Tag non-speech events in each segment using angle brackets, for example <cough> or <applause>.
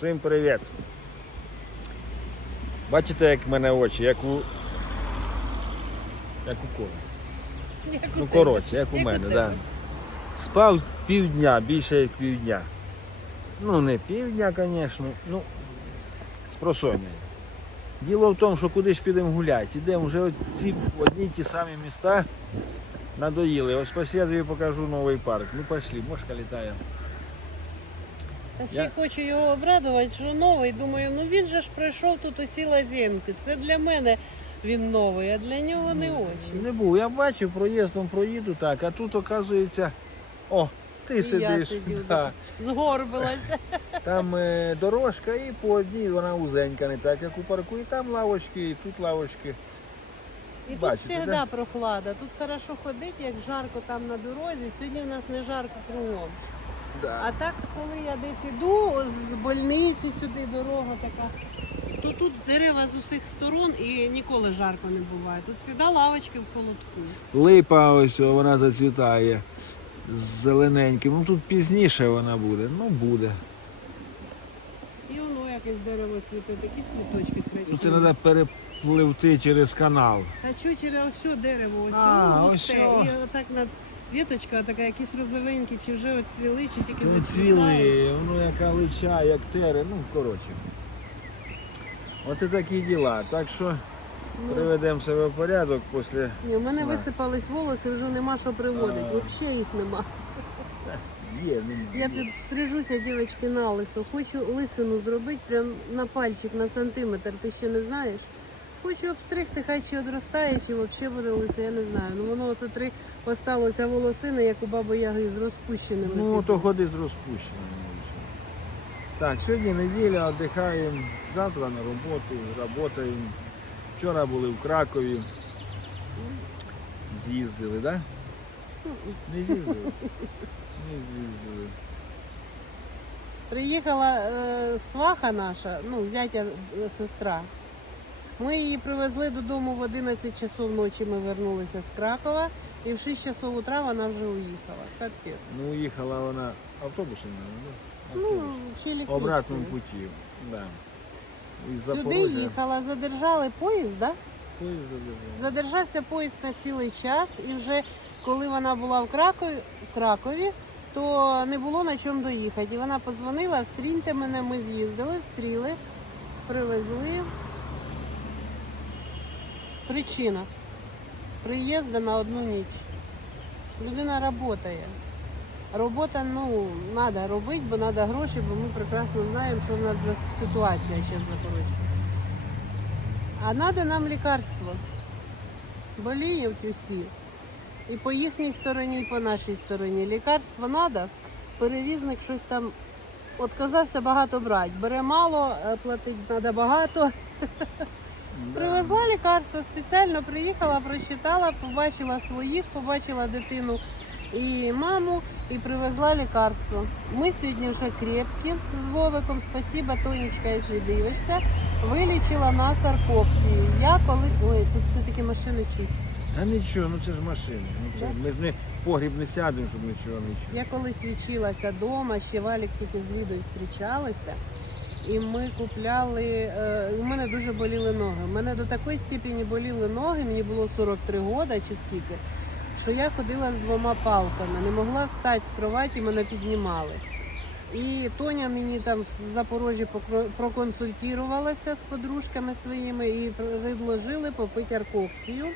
Всім привіт. Бачите, як в мене очі, як у. Як у кого? Як Ну коротше, як у Як мене, так. Да. Спав півдня, більше як півдня. Ну, не півдня, звісно, ну, з просоння. Діло в тому, що куди ж підемо гуляти. Ідемо вже ці одні ті самі міста надоїли. Ось пошли, покажу новий парк. Ну пошли, мошка літає. Та ще Я- хочу його обрадувати, що новий. Думаю, ну він же ж пройшов тут усі лазенки. Це для мене він новий, а для нього не очі. Не був. Я бачив, проїздом проїду так, а тут оказується. О, ти І я сидиш. сидів, да. Згорбилася. Там е, дорожка і по одній вона узенька, не так, як у парку. І там лавочки, і тут лавочки. І тут завжди да? прохлада. Тут хорошо ходити, як жарко там на дорозі. Сьогодні в нас не жарко кругом. Да. А так, коли я десь іду з больниці сюди дорога така, то тут дерева з усіх сторон і ніколи жарко не буває. Тут завжди лавочки в холодку. Липа ось о, вона зацвітає з зелененьким. Ну тут пізніше вона буде. Ну буде. І воно якесь дерево цвіте, такі цвіточки красиві. Ну, це треба перепливти через канал. А чу через ось дерево, ось А, воно ось густе. о. І отак над віточка така, якісь розовенькі, чи вже от цвіли, чи тільки Не зацвітали. цвіли, воно яка лича, як тери, ну коротше. Оце такі діла. Так що Ну, приведемо себе в порядок після. ні, у мене висипались волоси, вже нема що приводити. А. Взагалі їх нема. Є, ну, Я підстрижуся, дівчатки, на лисо. Хочу лисину зробити прям на пальчик, на сантиметр. Ти ще не знаєш? Хочу обстригти, хай чи одростає, чи взагалі буде лиса, я не знаю. Ну воно оце три осталося волосини, як у баби Яги, з розпущеними. Ну, то ходи з розпущеними. Так, сьогодні неділя, віддихаємо, завтра на роботу, працюємо. Вчора були в Кракові. З'їздили, так? Да? Не з'їздили. Не з'їздили. Приїхала е, сваха наша, ну, зятя е, сестра. Ми її привезли додому в 11 часов ночі. Ми вернулися з Кракова, і в 6 часов утра вона вже уїхала. Капець. Ну, їхала вона автобусом, да? Ну, чи електричкою. Обратному путі. Да. Сюди їхала, задержали поїзд, да? Поїзд задержали. Задержався поїзд на цілий час, і вже коли вона була в Кракові, в Кракові то не було на чому доїхати. І вона подзвонила, встріньте мене, ми з'їздили, встріли, привезли. Причина приїзду на одну ніч. Людина працює. Робота, ну, треба робити, бо треба гроші, бо ми прекрасно знаємо, що в нас за ситуація зараз Запорожжі. А треба нам лікарство. Боліють усі. І по їхній стороні, і по нашій стороні. Лікарство треба, перевізник щось там відказався багато брати. Бере мало, е, платить треба багато. <laughs> Привезла лікарство, спеціально приїхала, прочитала, побачила своїх, побачила дитину і маму, і привезла лікарство. Ми сьогодні вже крепкі з Вовиком. Спасибо, Тонечка, якщо дивишся. Вилічила нас аркоксію. Я коли. Ой, тут все-таки машини чуть. А нічого, ну це ж машина. Ну, це? Ми ж не погріб не сядемо, щоб нічого не чути. Я колись відчилася вдома, ще Валік тільки з Лідою зустрічалися. І ми купляли. Е, у мене дуже боліли ноги. У мене до такої степені боліли ноги, мені було 43 роки чи скільки, що я ходила з двома палками, не могла встати з кроваті, мене піднімали. І Тоня мені там в Запорожжі проконсультувалася з подружками своїми і предложили попити аркоксію.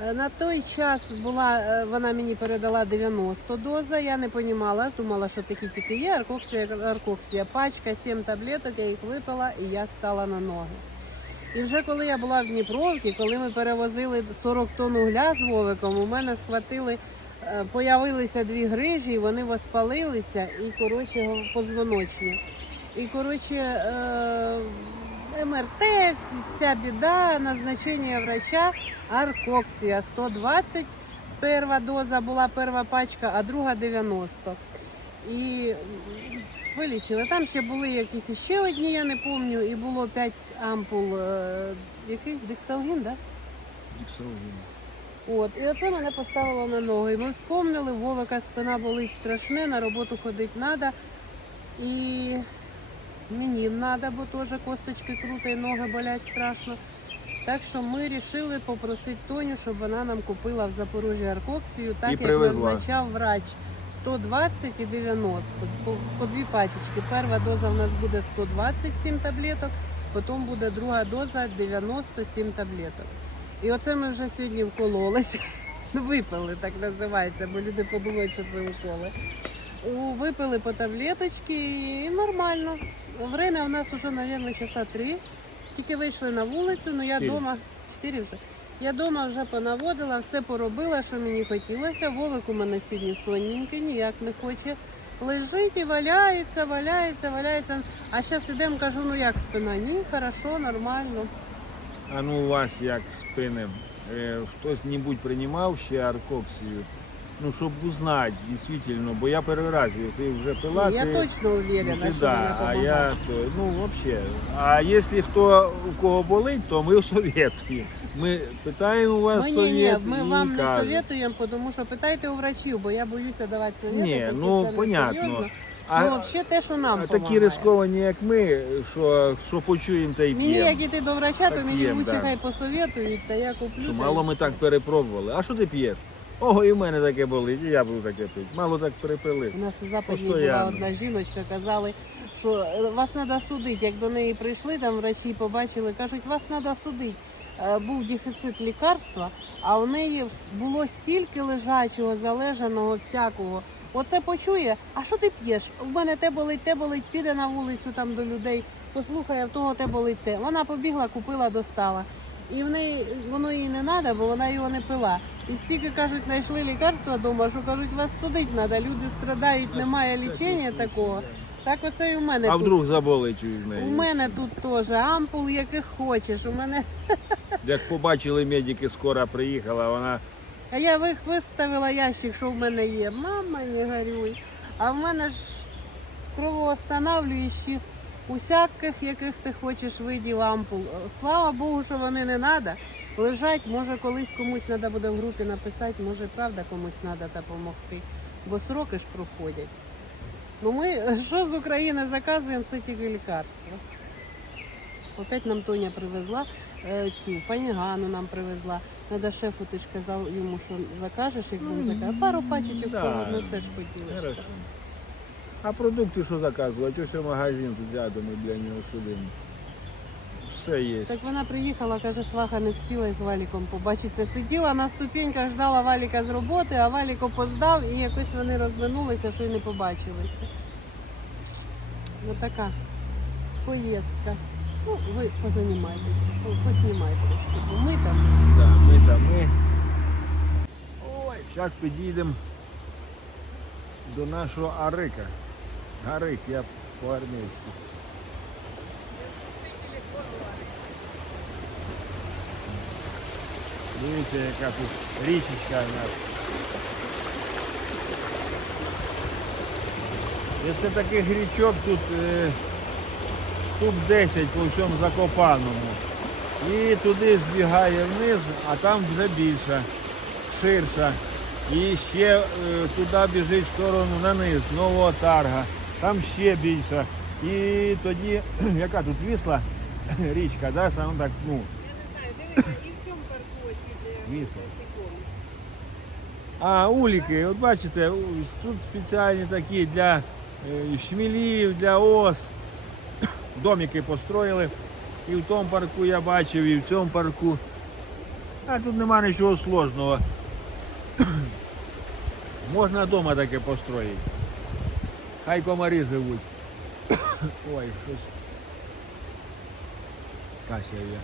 Е, На той час була, е, вона мені передала 90 доза, я не розуміла, думала, що такі тільки є, аркоксія, аркоксія, пачка, 7 таблеток, я їх випила і я стала на ноги. І вже коли я була в Дніпровці, коли ми перевозили 40 тонн угля з Вовиком, у мене схватили, е, появилися дві грижі, вони воспалилися і, коротше, позвоночні. І, коротше, МРТ, вся біда, назначення врача, аркоксія 120, перша доза була перша пачка, а друга 90. І вилічили. Там ще були якісь ще одні, я не пам'ятаю, і було 5 ампул, е, яких? Дексалгін, так? Діксалгін. От, і оце мене поставило на ноги. Ми вспомнили, Вовика спина болить страшне, на роботу ходити треба. І мені треба, бо теж косточки круто і ноги болять страшно. Так що ми вирішили попросити Тоню, щоб вона нам купила в Запоріжжі аркоксію, так І як привезла. назначав врач. 120 і 90, по, по дві пачечки. Перша доза в нас буде 127 таблеток, потім буде друга доза 97 таблеток. І оце ми вже сьогодні вкололися. <laughs> Випили, так називається, бо люди подумають, що це уколи. Випили по таблеточки і нормально. Время у нас вже, мабуть, часа три. Тільки вийшли на вулицю, ну я вдома. Вже. Я вдома вже понаводила, все поробила, що мені хотілося. Вовик у мене сьогодні сонненький, ніяк не хоче. Лежить і валяється, валяється, валяється. А зараз ідемо, кажу, ну як спина? Ні, хорошо, нормально. А ну у вас як спини? Е, Хтось-небудь приймав ще аркоксію? Ну, щоб узнати, дійсно, бо я перший раз, ти вже пила, я ти- точно ну, уверена, ти що да, а я то, ну взагалі. А якщо хто у кого болить, то ми <laughs> советуємо. Ми питаємо у вас Ми, ні, совет ні, ми і вам не кажемо. советуємо, тому що питайте у врачів, бо я боюся давати совети. Ні, ну, це не понятно. серйозно. А, ну, взагалі те, що нам а такі помагає. рисковані, як ми, що, що почуємо та й Мені п'ємо. як іти до врача, то Так мені п'єм, лучше да. хай посоветують, та я куплю. Що та мало ми все. так перепробували. А що ти п'єш? Ого, і в мене таке болить, і я буду таке пити. Мало так перепили. У нас у западні була Постоянно. одна жіночка, казали, що е, вас треба судити. Як до неї прийшли, там врачі побачили, кажуть, вас треба судити. Е, Був дефіцит лікарства, а у неї вс- було стільки лежачого, залежаного всякого. Оце почує, а що ти п'єш? У мене те болить, те болить, піде на вулицю там до людей, послухає, в того те болить те. Вона побігла, купила, достала. І в неї воно їй не треба, бо вона його не пила. І стільки кажуть, знайшли лікарства вдома, що кажуть, вас судити треба. Люди страдають, немає лічення такого. Так оце і у мене А тут. вдруг заболить у неї? У мене тут теж ампул, яких хочеш. У мене Як побачили медики, скоро приїхала, вона а я їх виставила ящик, що в мене є. Мама, не горюй. А в мене ж кровоостанавлюючі усяких, яких ти хочеш видів ампул. Слава Богу, що вони не треба. Лежать, може колись комусь треба буде в групі написати, може правда комусь треба допомогти. Бо сроки ж проходять. Ну ми <laughs> що з України заказуємо, це тільки лікарства. Опять нам Тоня привезла е, цю фанігану нам привезла. Надо шефу, ти ж казав йому, що закажеш, як він закаже. Пару пачечок да. понесеш поділиш. Хорошо. А продукти що заказувати? Ось магазин тут рядом для нього сидимо. Все є. Так вона приїхала, каже, сваха не встигла із Валіком побачитися. Сиділа на ступеньках, ждала Валіка з роботи, а Валік опоздав і якось вони розминулися, що й не побачилися. Ось така поїздка. Ну, ви позанімайтеся, по- поснімайте трошки, бо ми там. Да, ми там ми. Ой, зараз підійдемо до нашого Арика. Гарик, я по-армійськи. Дивіться, яка тут річечка в нас. Якщо таких річок тут е, штук 10 по всьому Закопаному. І туди збігає вниз, а там вже більша, ширша. І ще е, туди біжить в сторону на низ, Нового Тарга. Там ще більша. І тоді, <clears throat> яка тут вісла <clears throat> річка, да, саме так, ну, вісла. А уліки, от бачите, тут спеціальні такі для е, шмілів, для ос. <coughs> Домики построїли. І в тому парку я бачив, і в цьому парку. А тут нема нічого сложного. <coughs> Можна вдома таке построїти. Хай комарі живуть. <coughs> Ой, щось. Кася є.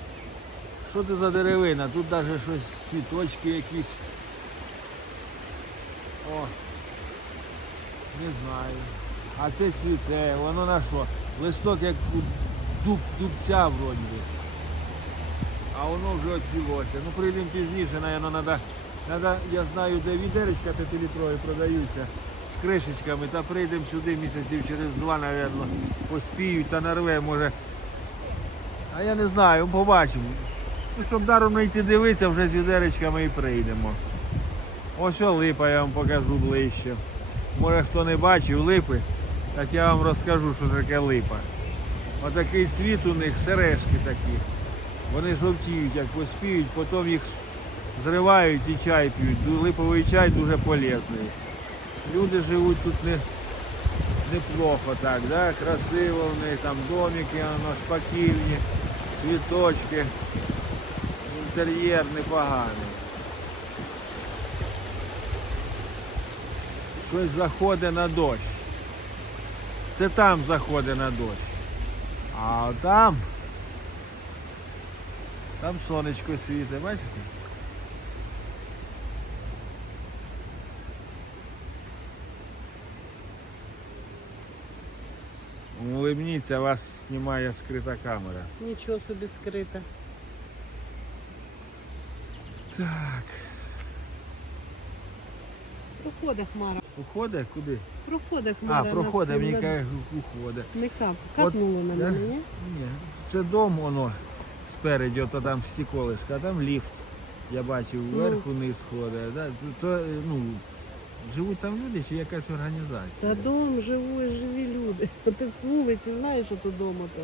Що це за деревина? Тут навіть щось цвіточки якісь. О. Не знаю. А це цвіте, воно на що? Листок як дуб, дубця вроді. А воно вже оцвілося. Ну прийдемо пізніше, напевно, треба. Надо, я знаю, де відеречка п'ятилітрові продаються з кришечками, та прийдемо сюди місяців через два, напевно, поспіють та нарве, може. А я не знаю, побачимо. Ну, щоб даром не йти дивитися, вже з відеречками і прийдемо. Ось липа я вам покажу ближче. Може хто не бачив липи. Так я вам розкажу, що таке липа. Отакий цвіт у них, сережки такі. Вони жовтіють, як поспіють, потім їх зривають і чай п'ють. Липовий чай дуже полезний. Люди живуть тут не, неплохо так, да? красиво в них, там домики, воно спокійні, цвіточки, інтер'єр непоганий. Щось заходить на дощ. Це там заходить на дощ. А там. Там сонечко світить, бачите? Улибніться, вас знімає скрита камера. Нічого собі скрите. Так. Проходить хмара. Уходить куди? Проходить А, хмара. проходить, над- мені каже, уходить. Не кап. Капнуло на мене, ні? Ні, це дом, воно спереді, ото там всі колишка, а там ліфт. Я бачив, Ну. вверх униз ходить. Да? То, то, ну, живуть там люди чи якась організація? Та дом живий, живі люди. <laughs> Ти з вулиці знаєш, що то дома то.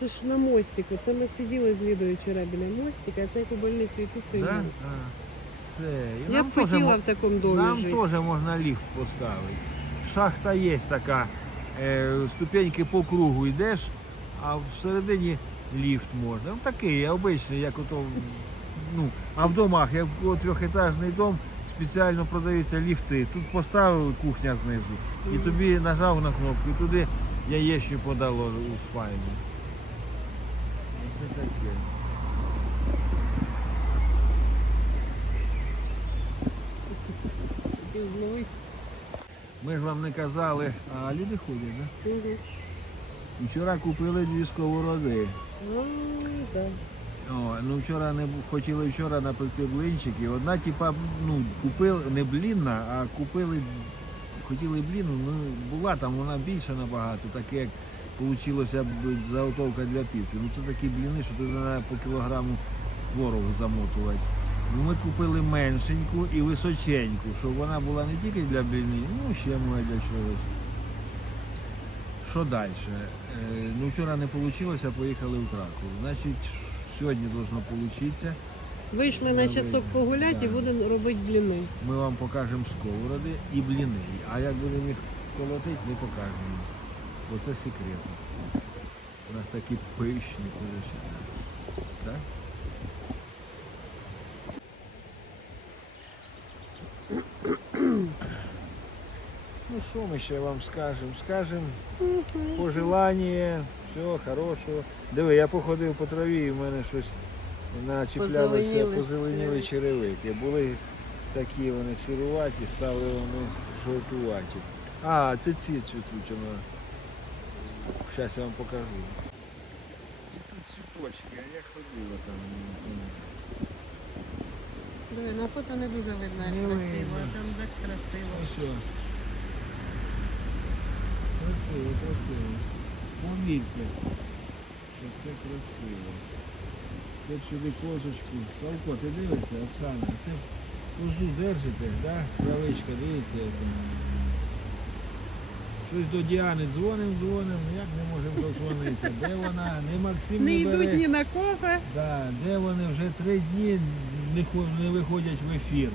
Це ж на мостику. Це ми сиділи з Лідою вчора біля мостика, а це як у больниці і тут цей Да? А, це. І Я нам б теж хотіла мо- в такому домі Нам жити. теж можна ліфт поставити. Шахта є така, е, ступеньки по кругу йдеш, а всередині ліфт можна. Ну такий, обичний, як ото. Ну, а в домах, як о, трьохетажний дом, спеціально продаються ліфти. Тут поставили кухня знизу, і тобі нажав на кнопку, і туди яєчню подало у спальню. Це таке. Ми ж вам не казали, а люди ходять, так? Мгм. Вчора купили дві сковороди. А, да. О, ну вчора не хотіли вчора напекти блинчики. Одна, типа, ну, купили не блінна, а купили, хотіли бліну, ну була там вона більша набагато, таке як вийшло заготовка для піци. Ну це такі бліни, що туди треба по кілограму творогу замотувати. Ну, ми купили меншеньку і височеньку, щоб вона була не тільки для блінів, ну ще може для чогось. Що далі? Ну, вчора не вийшло, поїхали в Кракову. Значить, сьогодні должно вийти. Вийшли на часок погуляти і будемо робити бліни. Ми вам покажемо сковороди і бліни. А як будемо їх колотити, не покажемо. Бо це секрет. У нас такі пишні. Так? Ну що ми ще вам скажемо? Скажемо пожелання, всього хорошого. Диви, я походив по траві і в мене щось начіплялося, Позеленіли черевики. Були такі вони сируваті, стали вони жовтуваті. А, це ці цвітуть воно. Зараз я вам покажу. Цвітуть цвіточки, а я ходила там. Диви, на фото не дуже видно, як Не красиво, видно. а там так красиво. Ну що? Красиво, красиво. Помітьте, що це красиво. Це сюди козочку. Славко, ти дивишся, Оксана, це козу держите, да? Травичка, дивіться. Щось до Діани дзвоним, дзвоним, як не можемо дозвонитися. Де вона? Не Максим Не не йдуть ні на кофе. Да, де вони вже три дні не, не виходять в ефір.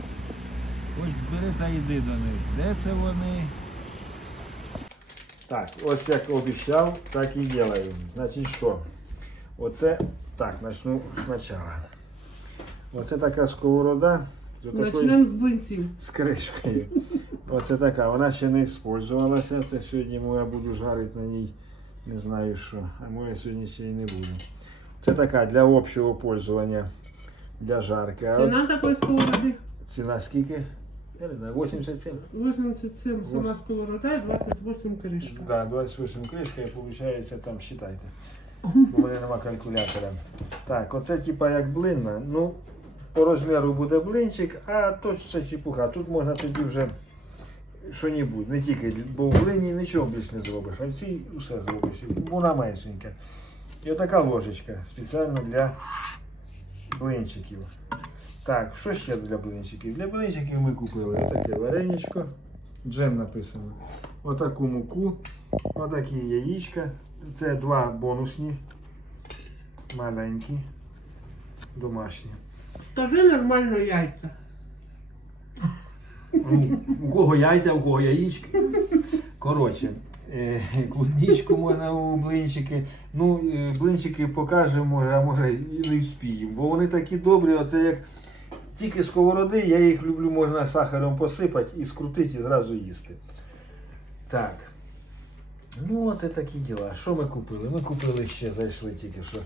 Хоч бери та йди до них. Де це вони? Так, ось як обіцяв, так і ділаю. Значить що? Оце так, почну спочатку. Оце така сковорода Начнемо з блинців. з кришкою. Оце така, вона ще не використовувалася. Це сьогодні я буду жарити на ній не знаю що. А може сьогодні ще й не буду. Це така для общого пользування, для жарки. А Ціна такої сковороди ціна скільки? Я не знаю, 87. 87 сама сковорода і 28 кришка. Да, 28 кришка і виходить там, считайте. <laughs> У мене нема калькулятора. Так, оце типа як блинна. Ну, по розміру буде блинчик, а то це чепуха. Тут можна тоді вже що-небудь, не тільки, бо в блині нічого більш не зробиш, а в цій усе зробиш. Вона меншенька. І отака ложечка спеціально для блинчиків. Так, що ще для блинчиків? Для блинчиків ми купили таке вареничко. Джем написано. Отаку муку, отакі яєчка. Це два бонусні, маленькі, домашні. Скажи нормально яйця. У кого яйця, у кого яєчки. Коротше, е, можна у блинчики. Ну, е, блинчики покажемо, а може і не вспіємо. Бо вони такі добрі, оце як тільки сковороди, я їх люблю, можна сахаром посипати і скрутити і зразу їсти. Так. Ну, оце такі діла. Що ми купили? Ми купили ще, зайшли тільки що.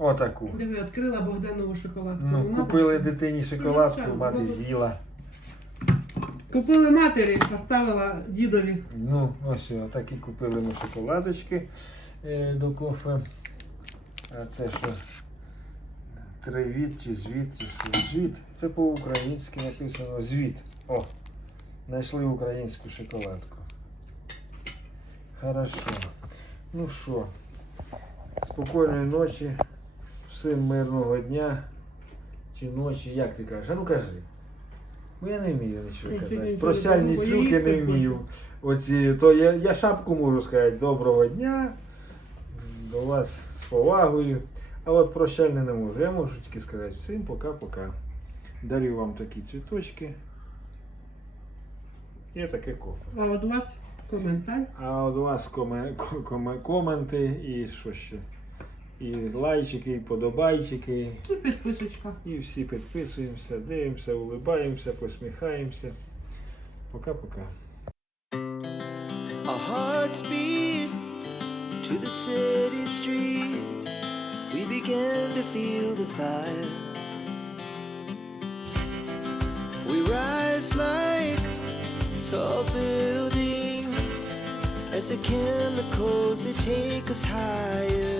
Отаку. Диви, відкрила Богданову шоколадку. Ну, Вона купили дитині шоколадку, мати з'їла. Купили матері, поставила дідові. Ну, ось о, такі купили ми шоколадочки е, до кофе. А це що? Тривіт чи звіт, чи що? Звіт. Це по-українськи написано звіт. О! Знайшли українську шоколадку. Хорошо. Ну що, спокійної ночі, всім мирного дня чи ночі, як ти кажеш? А ну кажи. Бо я не вмію нічого казати. Прощальні я трюки не вмію. Оці, то я, я шапку можу сказати доброго дня. До вас з повагою. А от прощальне не можу. Я можу тільки сказати всім пока-пока. Дарю вам такі цвіточки. І таке кофе. А от у вас коментар. А от у вас коме, коме, коменти і що ще? І лайчики, і подобайчики. І підписочка. І всі підписуємося, дивимося, улибаємося, посміхаємося. Пока-пока. Our hearts beat to the city streets. We began to feel the fire. We rise like tall buildings as the chemicals they take us higher.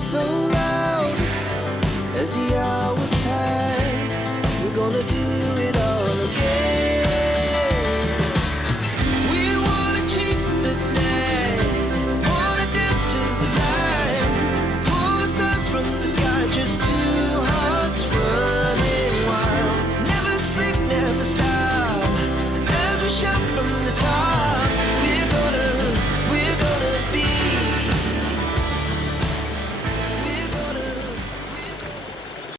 so